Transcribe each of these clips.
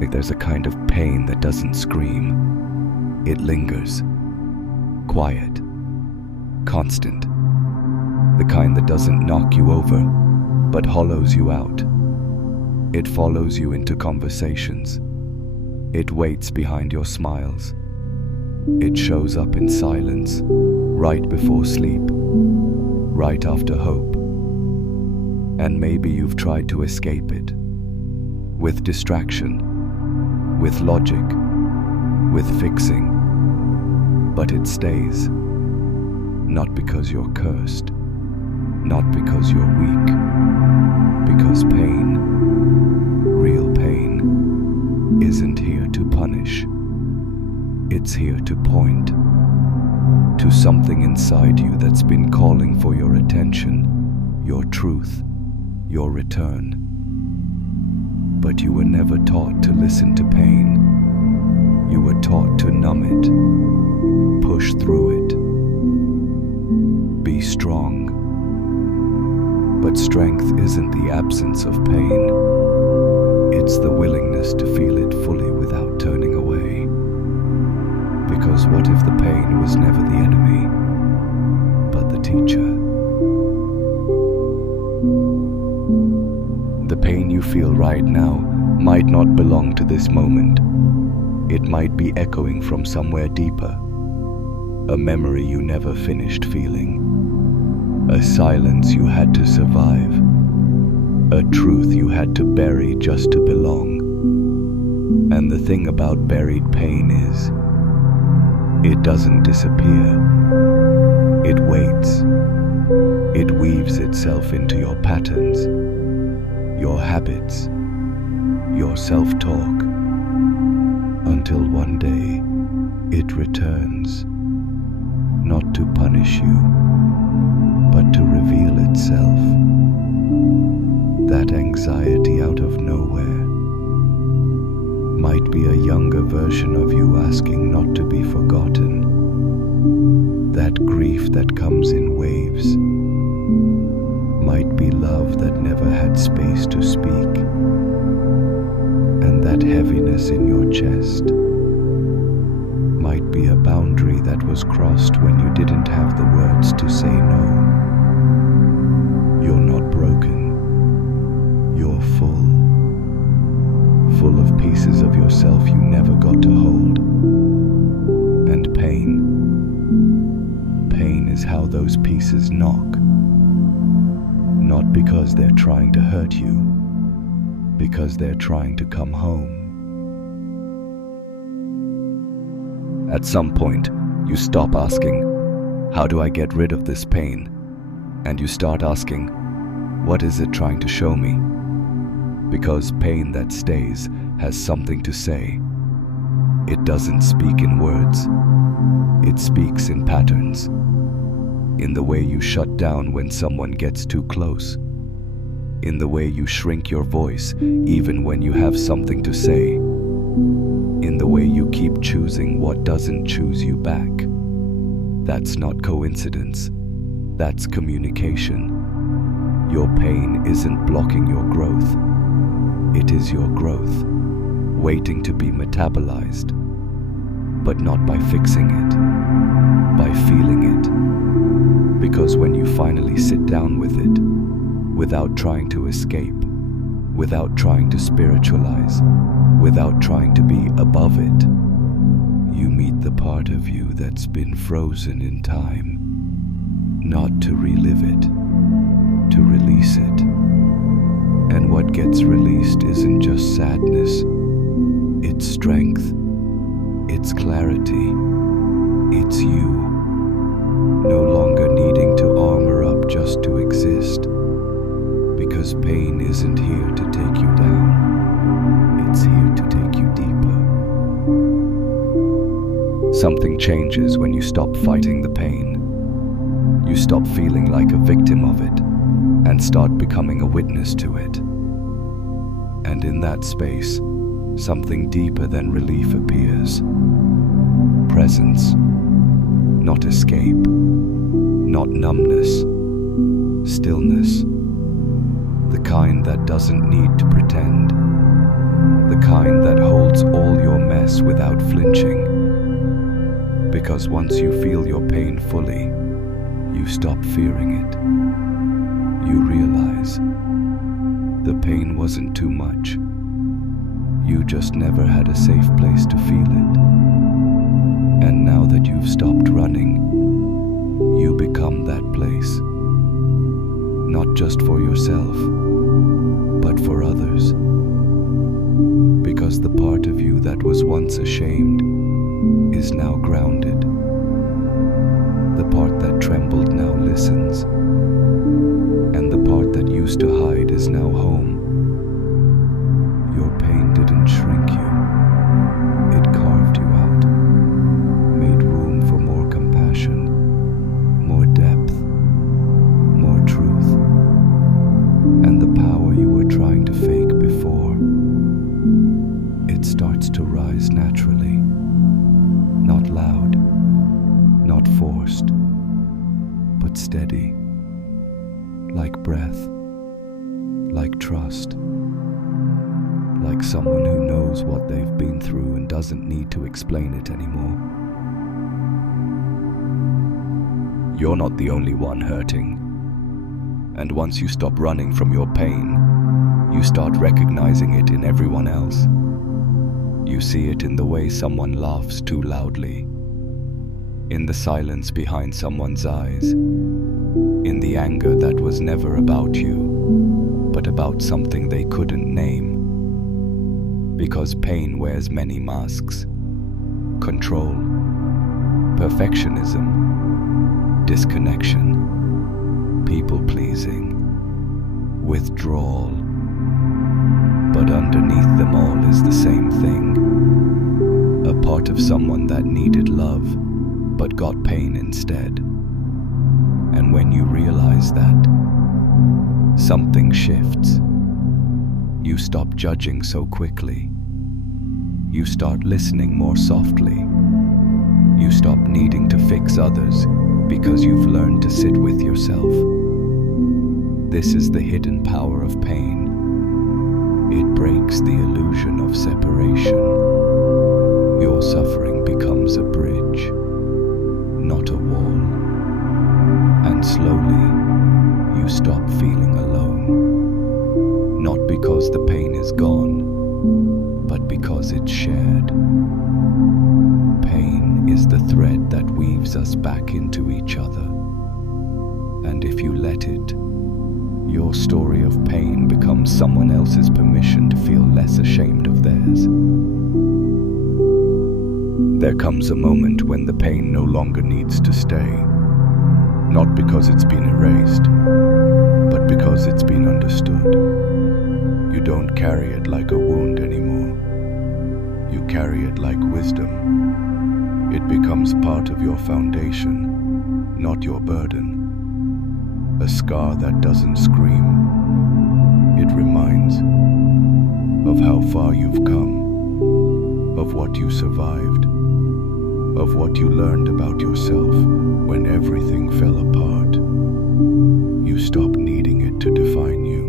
Like there's a kind of pain that doesn't scream. It lingers. Quiet. Constant. The kind that doesn't knock you over, but hollows you out. It follows you into conversations. It waits behind your smiles. It shows up in silence, right before sleep, right after hope. And maybe you've tried to escape it. With distraction, with logic, with fixing. But it stays. Not because you're cursed, not because you're weak, because pain, real pain, isn't here to punish. It's here to point to something inside you that's been calling for your attention, your truth, your return. But you were never taught to listen to pain. You were taught to numb it, push through it, be strong. But strength isn't the absence of pain. It's the willingness to feel it fully without turning away. Because what if the pain was never the enemy, but the teacher? The pain you feel right now might not belong to this moment. It might be echoing from somewhere deeper. A memory you never finished feeling. A silence you had to survive. A truth you had to bury just to belong. And the thing about buried pain is, it doesn't disappear. It waits. It weaves itself into your patterns, your habits, your self-talk, until one day it returns, not to punish you, but to reveal itself. That anxiety out of nowhere might be a younger version of you asking not to be forgotten. That grief that comes in waves might be love that never had space to speak. And that heaviness in your chest might be a boundary that was crossed when you didn't have the words to say no. You're not broken. You're full. Full of pieces of yourself you never got to hold. And pain is how those pieces knock. Not because they're trying to hurt you, because they're trying to come home. At some point, you stop asking, how do I get rid of this pain? And you start asking, what is it trying to show me? Because pain that stays has something to say. It doesn't speak in words. It speaks in patterns. In the way you shut down when someone gets too close. In the way you shrink your voice even when you have something to say. In the way you keep choosing what doesn't choose you back. That's not coincidence. That's communication. Your pain isn't blocking your growth. It is your growth, waiting to be metabolized. But not by fixing it, by feeling it. Because when you finally sit down with it, without trying to escape, without trying to spiritualize, without trying to be above it, you meet the part of you that's been frozen in time, not to relive it, to release it. And what gets released isn't just sadness, it's strength, it's clarity, it's you. No longer needing to armor up just to exist, because pain isn't here to take you down, it's here to take you deeper. Something changes when you stop fighting the pain. You stop feeling like a victim of it and start becoming a witness to it. And in that space, something deeper than relief appears. Presence. Not escape, not numbness, stillness, the kind that doesn't need to pretend, the kind that holds holds all your mess without flinching. Because once you feel your pain fully, you stop fearing it. You realize the pain wasn't too much. You just never had a safe place to feel it. And now that you've stopped running, you become that place. Not just for yourself, but for others. Because the part of you that was once ashamed is now grounded. The part that trembled now listens. And the part that used to hide is now home. Your pain didn't shrink you. It carved you out, made room for more compassion, more depth, more truth, and the power you were trying to fake before. It starts to rise naturally, not loud, not forced, but steady, like breath, like trust, like someone who knows what they've been through and doesn't need to explain it anymore. You're not the only one hurting. And once you stop running from your pain, you start recognizing it in everyone else. You see it in the way someone laughs too loudly, in the silence behind someone's eyes, in the anger that was never about you, but about something they couldn't name. Because pain wears many masks: control, perfectionism, disconnection, people-pleasing, withdrawal. But underneath them all is the same thing: a part of someone that needed love, but got pain instead. And when you realize that, something shifts. You stop judging so quickly. You start listening more softly. You stop needing to fix others because you've learned to sit with yourself. This is the hidden power of pain. It breaks the illusion of separation. Your suffering becomes a bridge, not a wall. And slowly, you stop feeling alone. Not because the pain is gone, but because it's shared. Pain is the thread that weaves us back into each other. And if you let it, your story of pain becomes someone else's permission to feel less ashamed of theirs. There comes a moment when the pain no longer needs to stay, not because it's been erased, but because it's been understood. You don't carry it like a wound anymore. You carry it like wisdom. It becomes part of your foundation, not your burden. A scar that doesn't scream. It reminds of how far you've come, of what you survived, of what you learned about yourself when everything fell apart. You stop needing it to define you.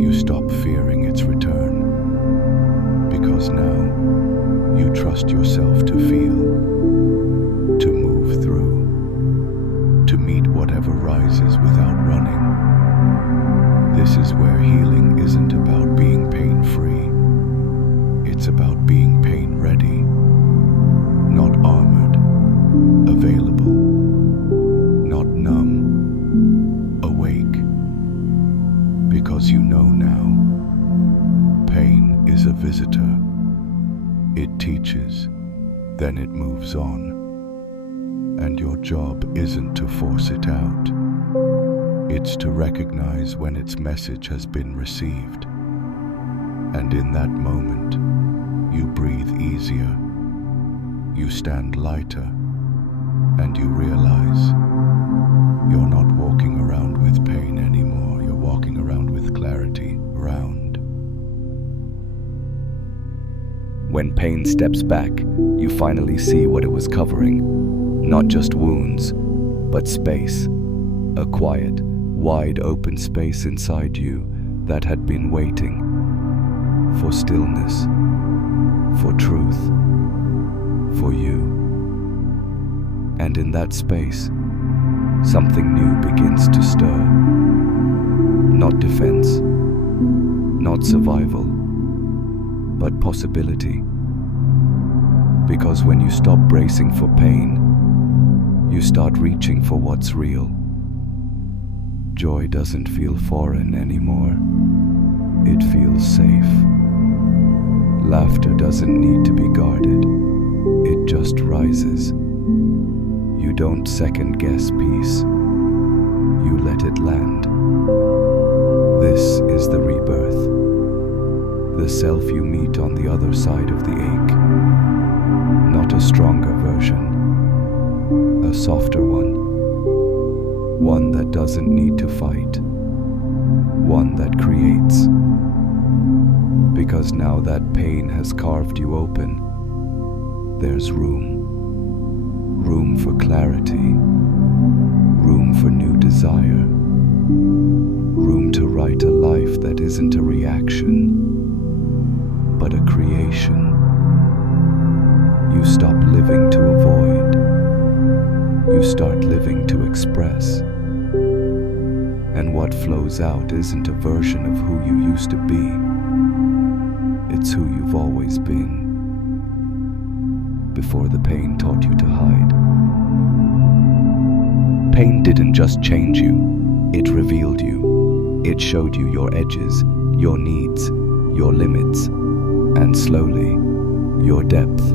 You stop fearing its return. Because now, you trust yourself to feel, to move through, to meet whatever rises without running. This is where healing isn't about being pain-free. It's about being pain-ready, not armored, available, not numb, awake. Because you know now, pain is a visitor. It teaches, then it moves on. And your job isn't to force it out. It's to recognize when its message has been received. And in that moment, you breathe easier, you stand lighter, and you realize you're not walking around with pain anymore. You're walking around with clarity around. When pain steps back, you finally see what it was covering. Not just wounds, but space. A quiet, wide open space inside you that had been waiting for stillness, for truth, for you. And in that space, something new begins to stir. Not defense, not survival, but possibility. Because when you stop bracing for pain, you start reaching for what's real. Joy doesn't feel foreign anymore. It feels safe. Laughter doesn't need to be guarded. It just rises. You don't second guess peace. You let it land. This is the rebirth. The self you meet on the other side of the ache. Not a stronger version. A softer one. One that doesn't need to fight. One that creates. Because now that pain has carved you open, there's room. Room for clarity. Room for new desire. Room to write a life that isn't a reaction, but a creation. You stop living to avoid. You start living to express. And what flows out isn't a version of who you used to be. It's who you've always been. Before the pain taught you to hide. Pain didn't just change you, it revealed you. It showed you your edges, your needs, your limits, and slowly, your depth.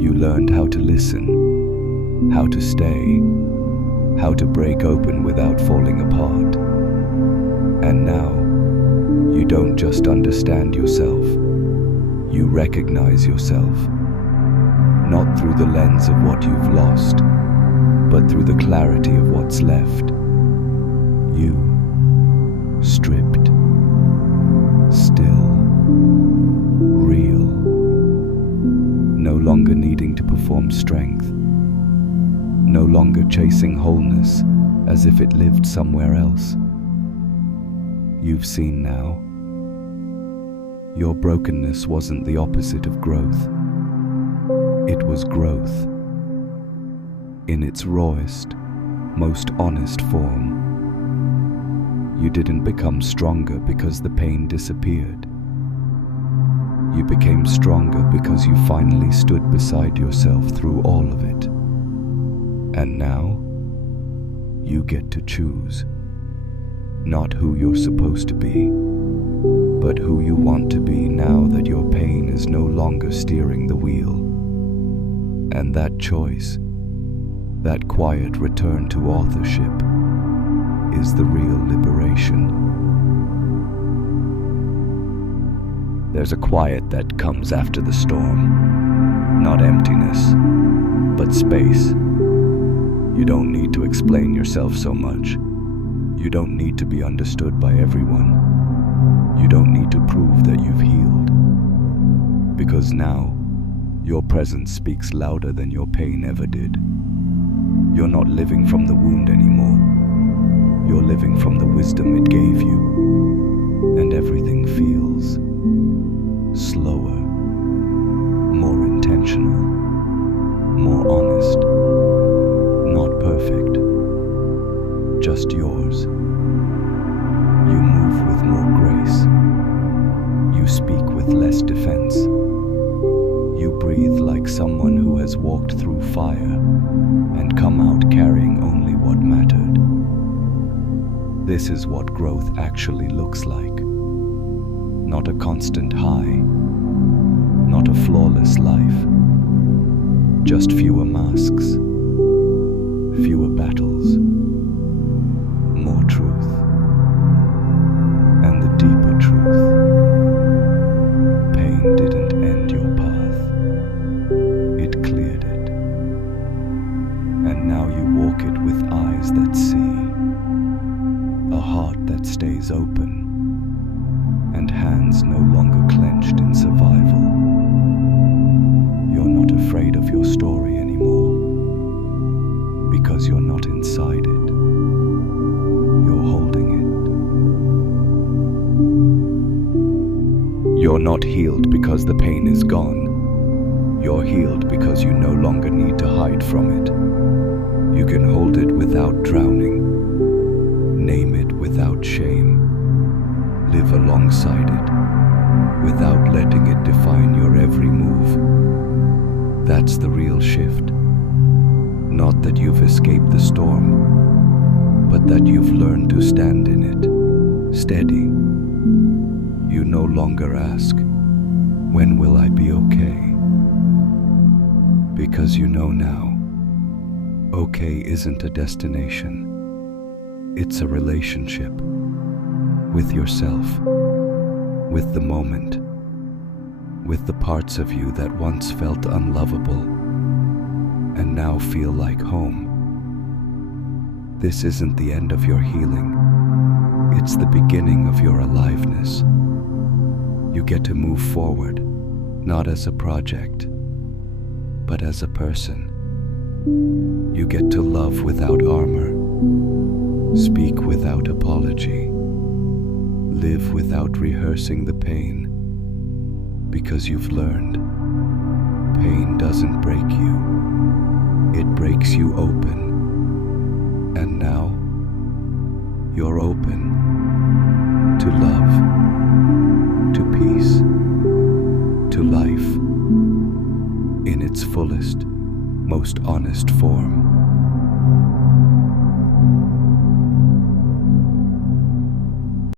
You learned how to listen, how to stay, how to break open without falling apart. And now, you don't just understand yourself, you recognize yourself. Not through the lens of what you've lost, but through the clarity of what's left. You, stripped, still, real, no longer needing to perform strength, no longer chasing wholeness as if it lived somewhere else. You've seen now. Your brokenness wasn't the opposite of growth. It was growth. In its rawest, most honest form. You didn't become stronger because the pain disappeared. You became stronger because you finally stood beside yourself through all of it. And now, you get to choose. Not who you're supposed to be, but who you want to be now that your pain is no longer steering the wheel. And that choice, that quiet return to authorship, is the real liberation. There's a quiet that comes after the storm. Not emptiness, but space. You don't need to explain yourself so much. You don't need to be understood by everyone. You don't need to prove that you've healed. Because now, your presence speaks louder than your pain ever did. You're not living from the wound anymore. You're living from the wisdom it gave you. And everything feels slower, more intentional, more honest. Not perfect, just yours. You move with more grace. You speak with less defense. You breathe like someone who has walked through fire and come out carrying only what mattered. This is what growth actually looks like. Not a constant high, not a flawless life, just fewer masks, fewer battles, more truth. And the deeper truth, pain didn't end your path, it cleared it. And now you walk it with eyes that see, a heart that stays open, and hands no longer clenched in survival. You're not afraid of your story anymore, because you're not inside it, you're holding it. You're not healed because the pain is gone. You're healed because you no longer need to hide from it. You can hold it without drowning, name it without shame, live alongside it without letting it define your every move. That's the real shift. Not that you've escaped the storm, but that you've learned to stand in it, steady. You no longer ask, when will I be okay? Because you know now, okay isn't a destination. It's a relationship with yourself, with the moment, with the parts of you that once felt unlovable and now feel like home. This isn't the end of your healing. It's the beginning of your aliveness. You get to move forward, not as a project, but as a person. You get to love without armor, speak without apology, live without rehearsing the pain, because you've learned pain doesn't break you, it breaks you open. And now, you're open to love, to peace, to life, in its fullest, most honest form.